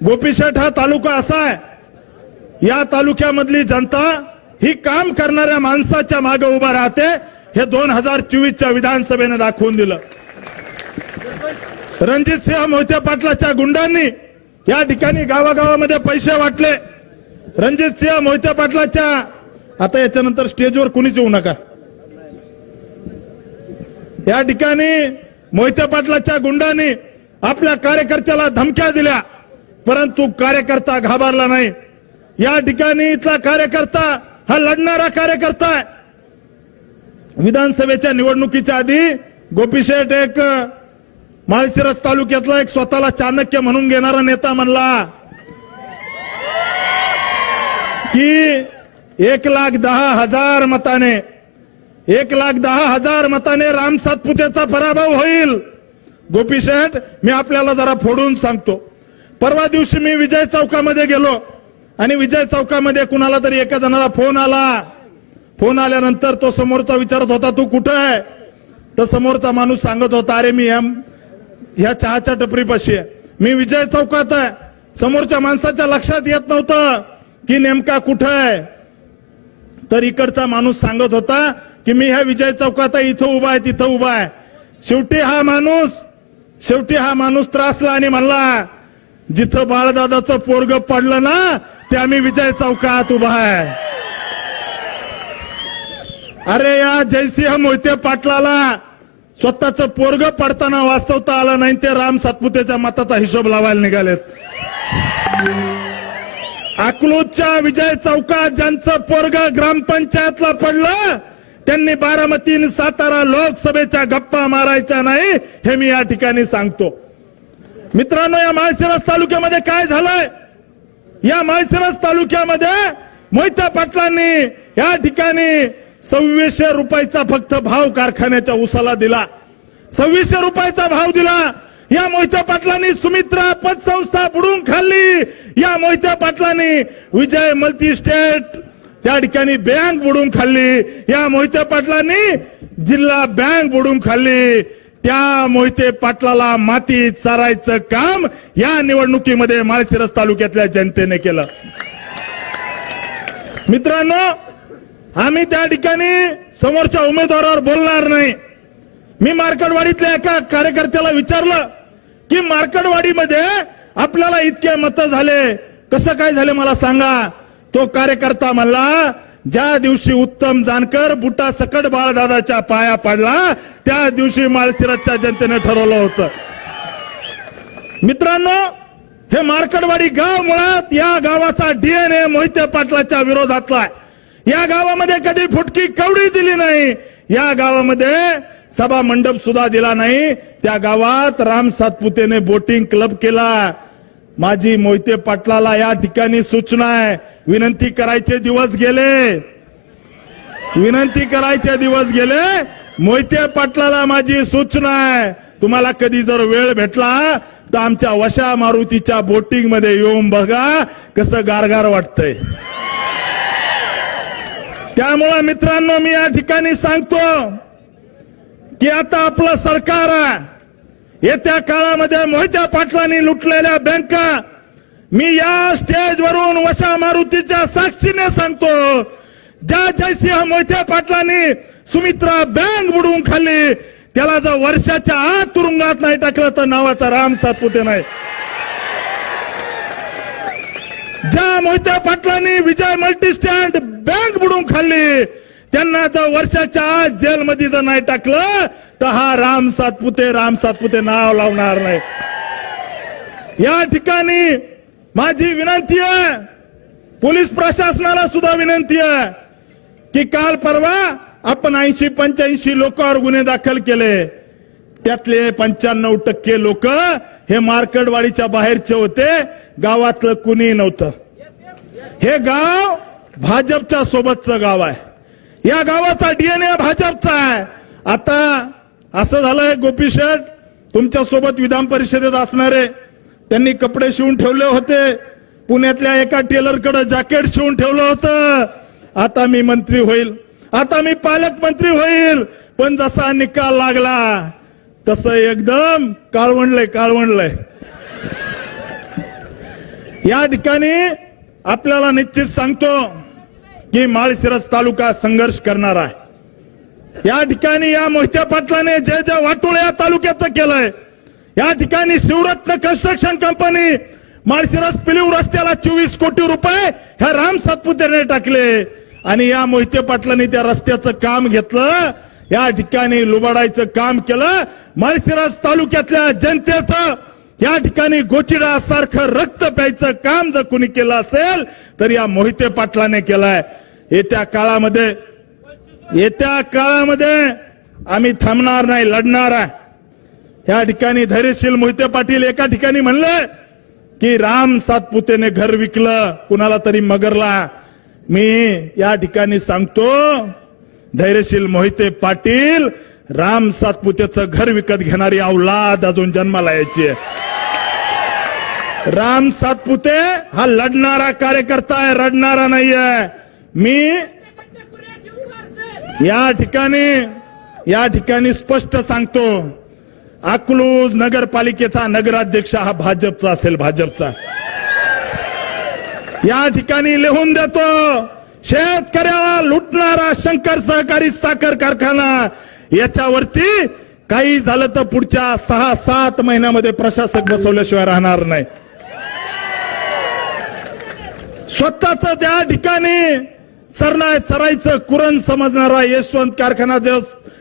गोपीशेठ हा तालुका असा आहे या तालुक्यामधली जनता ही काम करणाऱ्या माणसाच्या मागे उभा राहते हे दोन हजार चोवीसच्या विधानसभेने दाखवून दिलं. रणजित सिंह मोहिते पाटलाच्या गुंडांनी या ठिकाणी गावागावामध्ये पैसे वाटले. रणजित सिंह मोहिते पाटलाच्या आता याच्यानंतर स्टेजवर कुणीच येऊ नका. या ठिकाणी मोहिते पाटलाच्या गुंडांनी आपल्या कार्यकर्त्याला धमक्या दिल्या. परंतु कार्यकर्ता घाबरला नाही. या ठिकाणी इथला कार्यकर्ता हा लढणारा कार्यकर्ता आहे. विधानसभेच्या निवडणुकीच्या आधी गोपीशेठ एक माळशिरस तालुक्यातला एक स्वतःला चाणक्य म्हणून घेणारा नेता म्हणला. की एक लाख दहा हजार मताने एक लाख दहा हजार मताने राम सातपुतेचा पराभव होईल. गोपीशेठ मी आपल्याला जरा फोडून सांगतो. परवा दिवशी मी विजय चौकामध्ये गेलो आणि विजय चौकामध्ये कुणाला तरी एका जणाला फोन आला. फोन आल्यानंतर तो समोरचा विचारत होता तू कुठं आहे? तर समोरचा माणूस सांगत होता अरे मी एम ह्या चहाच्या टपरीपाशी आहे. मी विजय चौकात आहे. समोरच्या माणसाच्या लक्षात येत नव्हतं की नेमका कुठं आहे. तर इकडचा माणूस सांगत होता की मी ह्या विजय चौकात आहे इथं उभा आहे तिथं उभा आहे. शेवटी हा माणूस शेवटी हा माणूस त्रासला आणि म्हणला जिथं बाळदादाचं पोरग पडलं ना ते आम्ही विजय चौकात उभा आहे. अरे या जयसिंह मोहिते पाटलाला स्वतःच पोरग पडताना वाचवता आलं नाही ते राम सातपुतेच्या मताचा हिशोब लावायला निघालेत. अकलूजच्या विजय चौकात ज्यांचं पोरग ग्रामपंचायतला पडलं त्यांनी बारामती सातारा लोकसभेच्या गप्पा मारायच्या नाही हे मी या ठिकाणी सांगतो. मित्रांनो या माळशिरस तालुक्यामध्ये काय झालंय? या माळशिरस तालुक्यामध्ये मोहित्या पाटलांनी या ठिकाणी सव्वीसशे रुपयाचा फक्त भाव कारखान्याच्या उसाला दिला. सव्वीसशे रुपयाचा भाव दिला. या मोहित्या पाटलांनी सुमित्रा पतसंस्था बुडून खाल्ली. या मोहित्या पाटलांनी विजय मल्टी स्टेट त्या ठिकाणी बँक बुडून खाल्ली. या मोहित्या पाटलांनी जिल्हा बँक बुडून खाल्ली. त्या मोहिते पाटलाला माती चारायचं काम या निवडणुकीमध्ये माळशिरस तालुक्यातल्या जनतेने केलं. मित्रांनो आम्ही त्या ठिकाणी समोरच्या उमेदवारावर बोलणार नाही. मी मार्कडवाडीतल्या एका कार्यकर्त्याला विचारलं की मार्कडवाडीमध्ये आपल्याला इतके मत झाले कसं काय झाले मला सांगा. तो कार्यकर्ता म्हणला ज्या दिवशी उत्तम जानकर बुटा सकट बाळदादाच्या पाया पडला त्या दिवशी माळशिरसच्या जनतेने ठरवलं होतं. मित्रांनो हे मार्कडवाडी गाव मुळात या गावाचा डीएनए मोहिते पाटलाच्या विरोधातला या गावामध्ये कधी फुटकी कवडी दिली नाही या गावामध्ये सभा मंडप सुद्धा दिला नाही. त्या गावात राम सातपुतेने बोटिंग क्लब केला. माझी मोहिते पाटलाला या ठिकाणी सूचना आहे. विनंती करायचे दिवस गेले. विनंती करायचे दिवस गेले. मोहिते पाटलाला माझी सूचना आहे. तुम्हाला कधी जर वेळ भेटला तर आमच्या वशा मारुतीच्या बोटिंगमध्ये येऊन बघा कसं गारगार वाटतंय. त्यामुळे मित्रांनो मी या ठिकाणी सांगतो की आता आपलं सरकार आहे. येत्या काळामध्ये मोहित्या पाटलांनी लुटलेल्या बँका मी या स्टेजवरून वशा मारुतीच्या साक्षीने सांगतो ज्या जयसिंह मोहिते पाटलांनी सुमित्रा बँक बुडवून खाल्ली त्याला जर वर्षाच्या आत तुरुंगात नाही टाकलं तर नावाचा राम सातपुते नाही. ज्या मोहिते पाटलांनी विजय मल्टी स्टँड बँक बुडून खाल्ली त्यांना जर वर्षाच्या आत जेलमध्ये जर नाही टाकलं तर हा राम सातपुते राम सातपुते नाव लावणार नाही. या ठिकाणी माझी विनंती आहे पोलीस प्रशासनाला सुद्धा विनंती आहे की काल परवा आपण ऐंशी पंच्याऐंशी लोकांवर गुन्हे दाखल केले. त्यातले पंच्याण्णव टक्के लोक हे मार्कडवाडीच्या बाहेरचे होते गावातलं कुणी नव्हतं. हे गाव भाजपच्या सोबतचं गाव आहे. या गावाचा डीएनए भाजपचा आहे. आता असं झालंय गोपी शेठ तुमच्यासोबत विधान परिषदेत असणारे त्यांनी कपडे शिवून ठेवले होते. पुण्यातल्या एका टेलरकडे जॅकेट शिवून ठेवलं होतं. आता मी मंत्री होईल. आता मी पालकमंत्री होईल. पण जसा निकाल लागला तसं एकदम काळवणलंय काळवणलंय या ठिकाणी आपल्याला निश्चित सांगतो की माळशिरस तालुका संघर्ष करणार आहे. या ठिकाणी या मोहित्या पाटलाने जे जे वाटोळ या तालुक्याचं केलंय या ठिकाणी शिवरत्न कन्स्ट्रक्शन कंपनी माळशिरस पिलीव रस्त्याला चोवीस कोटी रुपये ह्या राम सातपुतेने टाकले. आणि या मोहिते पाटलांनी त्या रस्त्याचं काम घेतलं. या ठिकाणी लुबाडायचं काम केलं. माळशिरस तालुक्यातल्या जनतेचं या ठिकाणी गोचिडा सारखं रक्त प्यायचं काम जर कुणी केलं असेल तर या मोहिते पाटलाने केलंय. येत्या काळामध्ये येत्या काळामध्ये आम्ही थांबणार नाही लढणार आहे. या ठिकाणी धैर्यशील मोहिते पाटील एका ठिकाणी म्हणले की राम सातपुतेने घर विकलं कुणाला तरी मगरला. मी या ठिकाणी सांगतो धैर्यशील मोहिते पाटील राम सातपुतेचं घर विकत घेणारी औलाद अजून जन्माला यायची राम सातपुते हा लढणारा कार्यकर्ता आहे रडणारा नाहीये. मी या ठिकाणी या ठिकाणी स्पष्ट सांगतो अकलूज नगरपालिकेचा नगराध्यक्ष हा भाजपचा असेल भाजपचा. या ठिकाणी लिहून देतो शेतकऱ्याला लुटणारा शंकर सहकारी साखर कारखाना. याच्यावरती काही झालं तर पुढच्या सहा सात महिन्यामध्ये प्रशासक बसवल्याशिवाय राहणार नाही. स्वतःच त्या ठिकाणी सरनाय चरायचं कुरण समजणारा यशवंत कारखाना जो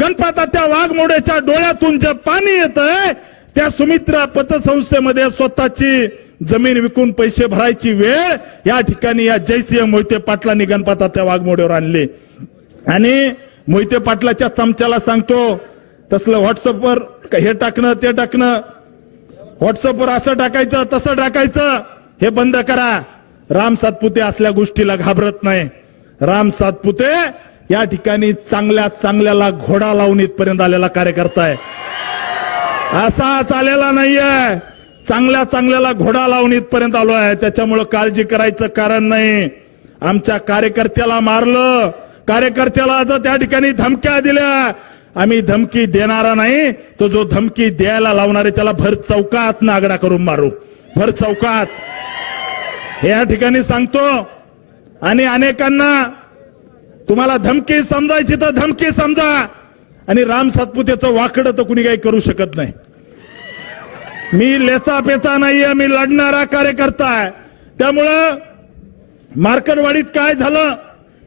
गणपता त्या वाघमोड्याच्या डोळ्यातून जे पाणी येत त्या सुमित्रा पतसंस्थेमध्ये स्वतःची जमीन विकून पैसे भरायची वेळ या ठिकाणी या जयसिंह मोहिते पाटलांनी गणपता त्या वाघमोड्यावर आणली. आणि मोहिते पाटलाच्या चमच्याला सांगतो तसलं व्हॉट्सअपवर हे टाकणं ते टाकणं. व्हॉट्सअपवर असं टाकायचं तसं टाकायचं. हे बंद करा. राम सातपुते असल्या गोष्टीला घाबरत नाही. राम सातपुते या ठिकाणी चांगल्या चांगल्याला घोडा लावून इथपर्यंत आलेला कार्यकर्ता आहे. असा चालेला नाहीये. चांगल्या चांगल्याला घोडा लावून इथपर्यंत आलो आहे. त्याच्यामुळं काळजी करायचं कारण नाही. आमच्या कार्यकर्त्याला मारलं. कार्यकर्त्याला जर त्या ठिकाणी धमक्या दिल्या. आम्ही धमकी देणारा नाही. तो जो धमकी द्यायला लावणार आहे त्याला भर चौकात नागरा करून मारू. भर चौकात. हे या ठिकाणी सांगतो. आणि अनेकांना तुम्हाला धमकी समजायची तर धमकी समजा. आणि राम सातपुतेचं वाकडं तर कुणी काही करू शकत नाही. मी लेचा पेचा नाहीये मी लढणारा कार्यकर्ता आहे. त्यामुळं मार्कडवाडीत काय झालं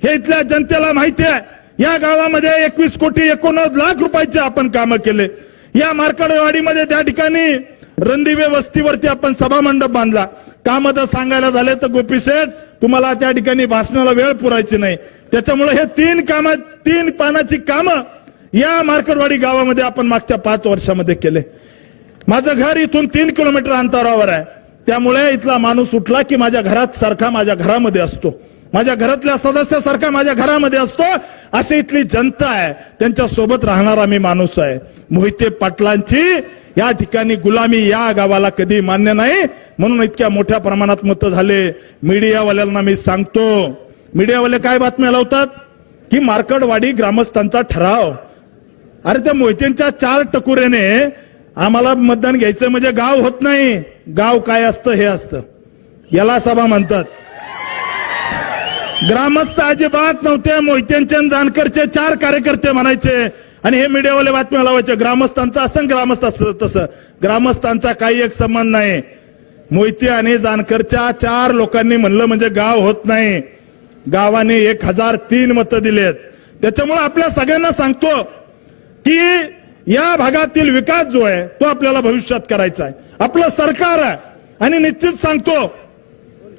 हे इथल्या जनतेला माहिती आहे. या गावामध्ये एकवीस कोटी एकोणनव्वद लाख रुपयाचे आपण कामं केले. या मार्कडवाडीमध्ये त्या ठिकाणी रणदिवे वस्तीवरती आपण सभामंडप बांधला. कामं जर सांगायला झाले तर गोपी शेठ तुम्हाला त्या ठिकाणी भाषणाला वेळ पुरायची नाही. त्याच्यामुळे हे तीन काम तीन पानाची कामं या मार्करवाडी गावामध्ये आपण मागच्या पाच वर्षामध्ये केले. माझं घर इथून तीन किलोमीटर अंतरावर आहे. त्यामुळे इथला माणूस उठला की माझ्या घरात सारखा माझ्या घरामध्ये असतो. माझ्या घरातल्या सदस्यासारखा माझ्या घरामध्ये असतो. अशी इथली जनता आहे. त्यांच्यासोबत राहणारा मी माणूस आहे. मोहिते पाटलांची या ठिकाणी गुलामी या गावाला कधी मान्य नाही. म्हणून इतक्या मोठ्या प्रमाणात मतं झाले. मीडियावाल्यांना मी सांगतो. मीडियावाले काय बातम्या लावतात? की मार्कडवाडी ग्रामस्थांचा ठराव. अरे त्या मोहितेंच्या चार टकुरेने आम्हाला मतदान घ्यायचं म्हणजे गाव होत नाही. गाव काय असतं हे असतं. याला सभा म्हणतात. ग्रामस्थ अजिबात नव्हते. मोहित्यांचे जानकरचे चार कार्यकर्ते म्हणायचे. आणि हे मीडियावाले बातम्या लावायचे. ग्रामस्थांचा असं ग्रामस्थ असं तसं. ग्रामस्थांचा काही एक संबंध नाही. मोहिते आणि जानकरच्या चार लोकांनी म्हणलं म्हणजे गाव होत नाही. गावाने एक हजार तीन मतं दिलेत. त्याच्यामुळे आपल्या सगळ्यांना सांगतो की या भागातील विकास जो आहे तो आपल्याला भविष्यात करायचा आहे. आपलं सरकार आहे. आणि निश्चित सांगतो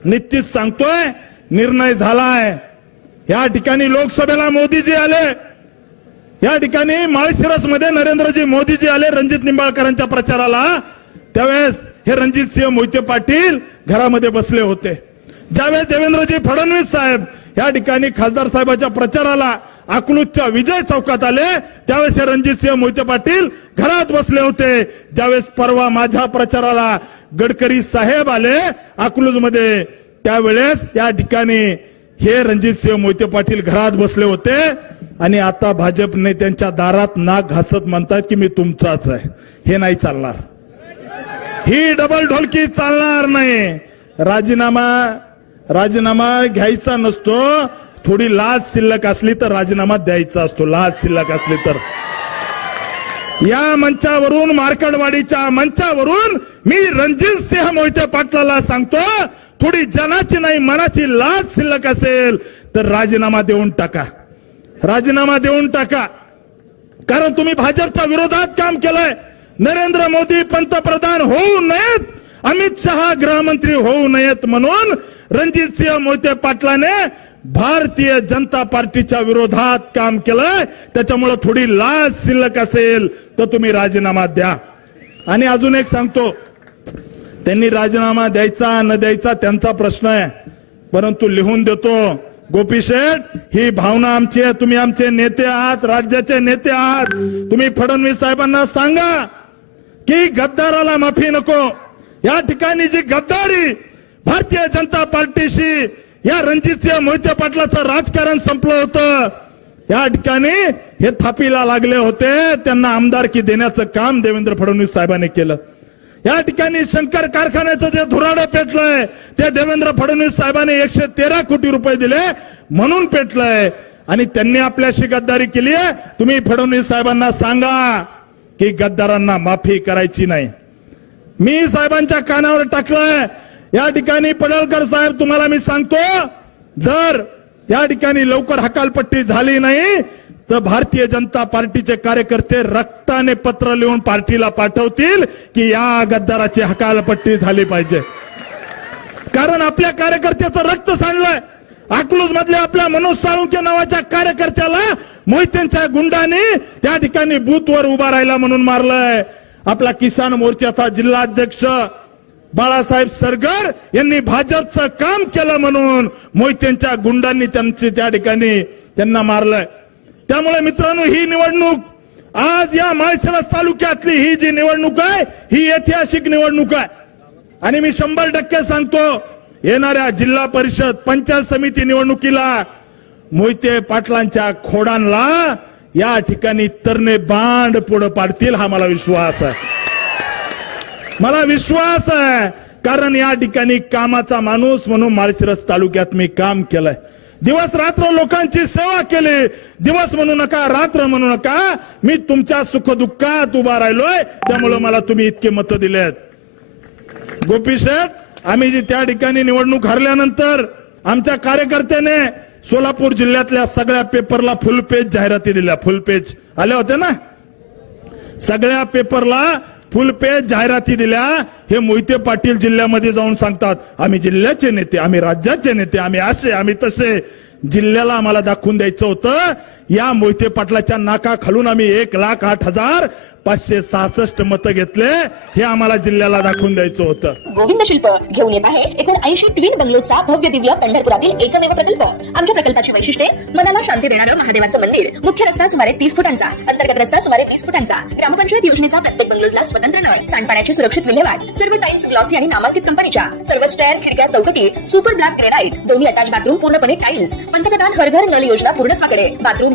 निश्चित सांगतोय निर्णय झालाय. या ठिकाणी लोकसभेला मोदीजी आले. या ठिकाणी माळशिरसमध्ये नरेंद्रजी मोदीजी आले रणजित निंबाळकरांच्या प्रचाराला. त्यावेळेस हे रणजित सिंह मोहिते पाटील घरामध्ये बसले होते. ज्यावेळेस देवेंद्रजी फडणवीस साहेब या ठिकाणी खासदार साहेबाच्या प्रचाराला अकलूजच्या विजय चौकात आले त्यावेळेस हे रणजितसिंह मोहिते पाटील घरात बसले होते. ज्यावेळेस परवा माझ्या प्रचाराला गडकरी साहेब आले अकलूजमध्ये त्यावेळेस त्या ठिकाणी हे रणजित सिंह मोहिते पाटील घरात बसले होते. आणि आता भाजपने त्यांच्या दारात नाक घासत म्हणतात की मी तुमचाच आहे. हे नाही चालणार. ही डबल ढोलकी चालणार नाही. राजीनामा राजीनामा घ्यायचा नसतो. थोडी लाज शिल्लक असली तर राजीनामा द्यायचा असतो. लाज शिल्लक असली तर. या मंचावरून मार्कडवाडीच्या मंचावरून मी रणजित सिंह मोहिते पाटलाला सांगतो थोडी जनाची नाही मनाची लाज शिल्लक असेल तर राजीनामा देऊन टाका. राजीनामा देऊन टाका. कारण तुम्ही भाजपच्या विरोधात काम केलंय. नरेंद्र मोदी पंतप्रधान होऊ नयेत अमित शहा गृहमंत्री होऊ नयेत म्हणून रणजित सिंह मोहिते पाटलाने भारतीय जनता पार्टीच्या विरोधात काम केलंय. त्याच्यामुळे थोडी लाज शिल्लक असेल तर तुम्ही राजीनामा द्या. आणि अजून एक सांगतो. त्यांनी राजीनामा द्यायचा न द्यायचा त्यांचा प्रश्न आहे. परंतु लिहून देतो. गोपी शेठ ही भावना आमची आहे. तुम्ही आमचे नेते आहात राज्याचे नेते आहात. तुम्ही फडणवीस साहेबांना सांगा की गद्दाराला माफी नको. या ठिकाणी जी गद्दारी भारतीय जनता पार्टीशी या रणजितसिंह मोहिते पाटलाचं राजकारण संपलं होतं या ठिकाणी हे थापीला लागले होते. त्यांना आमदारकी देण्याचं काम देवेंद्र फडणवीस साहेबांनी केलं. या ठिकाणी शंकर कारखान्याचं जे धुराडं पेटलंय ते देवेंद्र फडणवीस साहेबांनी एकशे तेरा कोटी रुपये दिले म्हणून पेटलंय. आणि त्यांनी आपल्याशी गद्दारी केली आहे. तुम्ही फडणवीस साहेबांना सांगा की गद्दारांना माफी करायची नाही. मी साहेबांच्या कानावर टाकलंय. या ठिकाणी पडळकर साहेब तुम्हाला मी सांगतो जर या ठिकाणी लवकर हकालपट्टी झाली नाही तर भारतीय जनता पार्टीचे कार्यकर्ते रक्ताने पत्र लिहून पार्टीला पाठवतील की या गद्दाराची हकालपट्टी झाली पाहिजे. कारण आपल्या कार्यकर्त्याचं रक्त सांडलंय. अकलूज मधल्या आपल्या मनोज साळुंके नावाच्या कार्यकर्त्याला मोहितेंच्या गुंडाने त्या ठिकाणी बूथवर उभा राहिला म्हणून मारलंय. आपला किसान मोर्चाचा जिल्हाध्यक्ष बाळासाहेब सरगर यांनी भाजपचं काम केलं म्हणून मोहितेंच्या गुंडांनी त्यांची त्या ठिकाणी त्यांना मारलंय. त्यामुळे मित्रांनो ही निवडणूक आज या माळशिरस तालुक्यातली ही जी निवडणूक आहे ही ऐतिहासिक निवडणूक आहे. आणि मी शंभर टक्के सांगतो येणाऱ्या जिल्हा परिषद पंचायत समिती निवडणुकीला मोहिते पाटलांच्या खोडांना या ठिकाणी तरणे बांड पुढे पाडतील हा मला विश्वास आहे. मला विश्वास आहे कारण या ठिकाणी कामाचा माणूस म्हणून माळशिरस तालुक्यात मी काम केलंय. दिवस रात्र लोकांची सेवा केली. दिवस म्हणू नका रात्र म्हणू नका. मी तुमच्या सुखदुःखात उभा राहिलोय त्यामुळे मला तुम्ही इतके मतं दिलेत. गोपी शेठ आम्ही जी त्या ठिकाणी निवडणूक हरल्यानंतर आमच्या कार्यकर्त्याने सोलापूर जिल्ह्यातल्या सगळ्या पेपरला फुल पेज जाहिराती दिल्या. फुल पेज आल्या होत्या ना? सगळ्या पेपरला फुल पेज जाहिराती दिल्या हे मोहिते पाटील जिल्ह्यामध्ये जाऊन सांगतात आम्ही जिल्ह्याचे नेते आम्ही राज्याचे नेते आम्ही असे आम्ही तसे. जिल्ह्याला आम्हाला दाखवून द्यायचं होतं या मोहिते पाटलाच्या नाका खालून आम्ही एक लाख आठ हजार पाचशे सहासष्ट मतं घेतले. हे आम्हाला जिल्ह्याला दाखवून द्यायचं होतं. गोविंद शिल्प घेऊन येत आहे एकोणऐंशी ट्विन बंगलोचा भव्य दिव्य पंढरपुरातील एकमेव प्रकल्प. आमच्या प्रकल्पाची वैशिष्ट्ये मनाला शांती देणारं महादेवाचं मंदिर. मुख्य रस्ता सुमारे तीस फुटांचा अंतर्गत रस्ता सुमारे वीस फुटांचा. ग्रामपंचायत योजनेचा प्रत्येक बंगलोजला स्वतंत्र नळ सांडपाण्याची सुरक्षित विल्हेवाट सर्व टाईल्स ग्लॉसी आणि नामांकित कंपनीच्या सर्व स्टेअर खिडक्या चौकटी सुपर ब्लॅक ग्रेनाइट दोन्ही अटॅच बाथरूम पूर्णपणे टाईल्स पंतप्रधान हर घर नल योजना पूर्णत्वाकडे बाथरूम